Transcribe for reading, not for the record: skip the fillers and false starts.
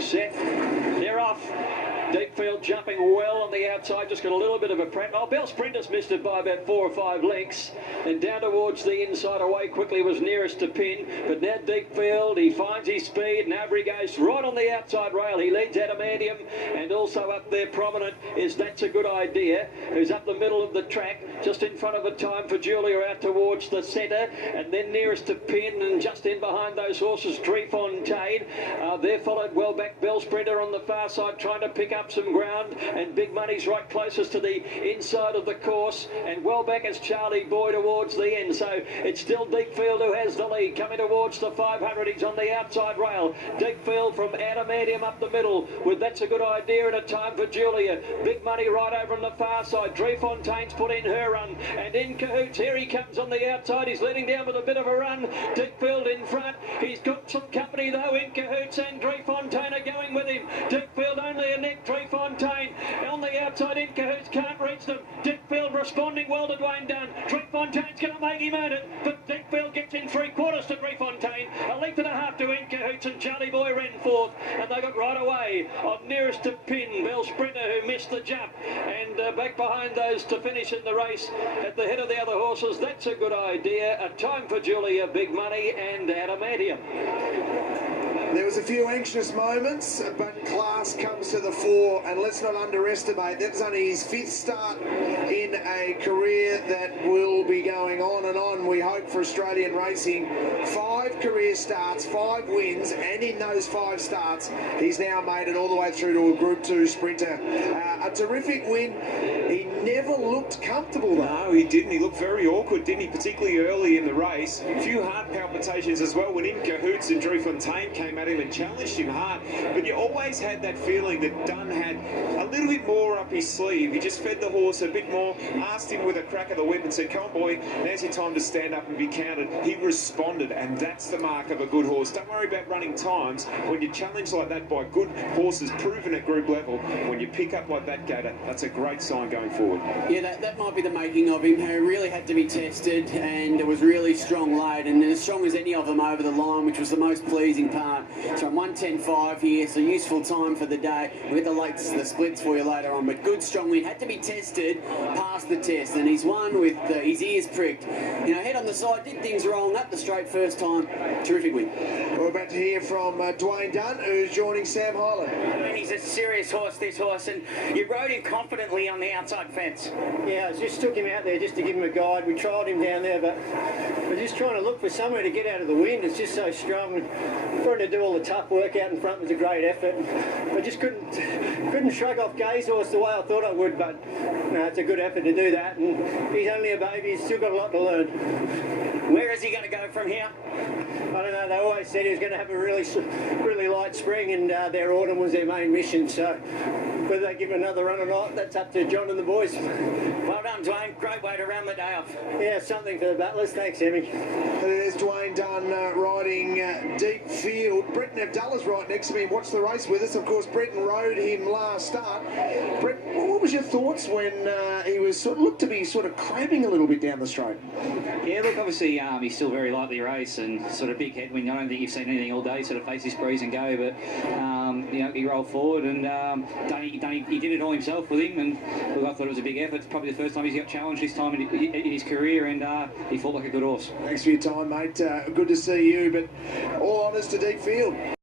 Set. They're off. Deepfield jumping well on the outside, just got a little bit of a prep. Oh, Bell Sprinter's missed it by about 4 or 5 lengths. And down towards the inside away quickly was nearest to pin. But now Deepfield, he finds his speed. And Avery goes right on the outside rail. He leads Adamantium. And also up there prominent is That's a Good Idea, who's up the middle of the track, just in front of a Time for Julia out towards the centre. And then nearest to pin and just in behind those horses, Trefontaine. They're followed well back. Bell Sprinter on the far side trying to pick up some ground, and Big Money's right closest to the inside of the course, and well back is Charlie Boy towards the end. So it's still Deepfield who has the lead, coming towards the 500. He's on the outside rail. Deepfield from Adamantium up the middle with That's a Good Idea and a Time for Julia. Big Money right over on the far side. Trefontaine's put in her run, and In Cahoots, here he comes on the outside. He's leading down with a bit of a run. Deepfield in front. He's got some company though. In Cahoots and Trefontaine are going with him. Deepfield only a neck. Trefontaine on the outside. In Cahoots can't reach them. Deepfield responding well to DWAYNE DUNN. Trefontaine's going to make him earn it, but Deepfield gets in 3/4 to Trefontaine. A length and a half to In Cahoots, and Charlie Boy ran fourth, and they got right away on nearest to pin. Bell Sprinter who missed the jump, and back behind those to finish in the race at the head of the other horses. That's a Good Idea, a Time for Julia, Big Money and Adamantium. There was a few anxious moments, but class comes to the fore, and let's not underestimate, that was only his 5th start in a career that will be going on and on, we hope, for Australian racing. 5 career starts, 5 wins, and in those 5 starts, he's now made it all the way through to a Group 2 sprinter. A terrific win. He never looked comfortable though. No, he didn't. He looked very awkward, didn't he? Particularly early in the race. A few heart palpitations as well when In Cahoots and Trefontaine came at him and challenged him hard. But you always had that feeling that Dunn had a little bit more up his sleeve. He just fed the horse a bit more, asked him with a crack of the whip and said, "Come on, boy, now's your time to stand up and be counted." He responded, and that's the mark of a good horse. Don't worry about running times. When you're challenged like that by good horses proven at group level, when you pick up like that gator, that's a great sign going forward. Yeah, that might be the making of him. He really had to be tested, and it was really strong late, and as strong as any of them over the line, which was the most pleasing part. So I'm 1:10.5 here, so useful time for the day. We'll get the splits for you later on, but good strong win. Had to be tested, passed the test, and he's won with his ears pricked. You know, head on the side, did things wrong, up the straight first time. Terrific win. We're about to hear from DWAYNE DUNN, who's joining Sam Hyland. He's a serious horse, this horse, and you rode him confidently on the outside fence. Yeah, I just took him out there just to give him a guide. We trialled him down there, but we're just trying to look for somewhere to get out of the wind. It's just so strong. For him to do all the tough work out in front was a great effort. I just couldn't shrug off Gay's horse the way I thought I would, but no, it's a good effort to do that. And he's only a baby, he's still got a lot to learn. Where is he going to go from here? I don't know, they always said he was going to have a really light spring, and their autumn was their main mission, so whether they give him another run or not, that's up to John and the boys. Well done, DWAYNE. Great way to round the day off. Yeah, something for the battlers. Thanks, Emmy. There's DWAYNE DUNN riding Deepfield. Bretton Abdullah's right next to me. Watch the race with us. Of course, Bretton rode him last start. Brett, what was your thoughts when he was looked to be sort of cramping a little bit down the straight? Yeah, look, obviously he's still very lightly raced and sort of big headwind. I don't think you've seen anything all day sort of face his breeze and go, but you know, he rolled forward and he did it all himself with him, and look, I thought it was a big effort. It's probably the first time he's got challenged this time in his career, and he fought like a good horse. Thanks for your time, mate. Good to see you, but all honours to Deepfield.